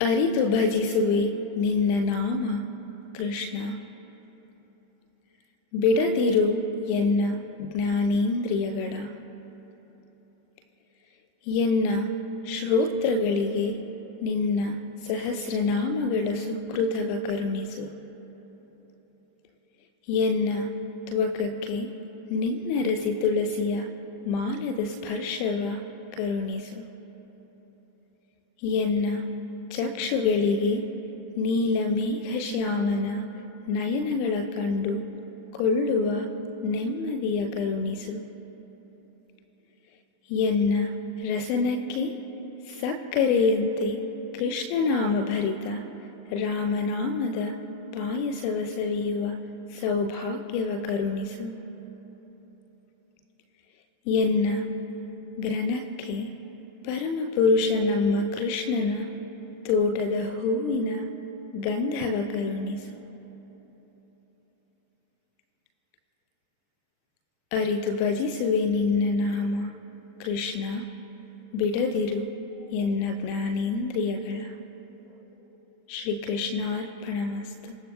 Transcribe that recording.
ಅರಿತು ಭಜಿಸುವೆ ನಿನ್ನ ನಾಮ ಕೃಷ್ಣ. ಬಿಡದಿರು ಎನ್ನ ಜ್ಞಾನೇಂದ್ರಿಯಗಳ. ಎನ್ನ ಶ್ರೋತ್ರಗಳಿಗೆ ನಿನ್ನ ಸಹಸ್ರನಾಮಗಳ ಸುಕೃತವ ಕರುಣಿಸು. ಎನ್ನ ತ್ವಕಕ್ಕೆ ನಿನ್ನರಸಿ ತುಳಸಿಯ ಮಾನದ ಸ್ಪರ್ಶವ ಕರುಣಿಸು. ಎನ್ನ ಚಕ್ಷುಗಳಿಗೆ ನೀಲಮೇಘಶ್ಯಾಮನ ನಯನಗಳ ಕಂಡು ಕೊಳ್ಳುವ ನೆಮ್ಮದಿಯ ಕರುಣಿಸು. ಎನ್ನ ರಸನಕ್ಕೆ ಸಕ್ಕರೆಯಂತೆ ಕೃಷ್ಣನಾಮ ಭರಿತ ರಾಮನಾಮದ ಪಾಯಸವ ಸವಿಯುವ ಸೌಭಾಗ್ಯವ ಕರುಣಿಸು. ಎನ್ನ ಗ್ರಹಣಕ್ಕೆ ಪರಮಪುರುಷ ನಮ್ಮ ಕೃಷ್ಣನ ತೋಟದ ಹೂವಿನ ಗಂಧವ ಕರುಣಿಸು. ಅರಿತು ಭಜಿಸುವೆ ನಿನ್ನ ನಾಮ ಕೃಷ್ಣ. ಬಿಡದಿರು ಎನ್ನ ಜ್ಞಾನೇಂದ್ರಿಯಗಳ. ಶ್ರೀಕೃಷ್ಣಾರ್ಪಣಮಸ್ತು.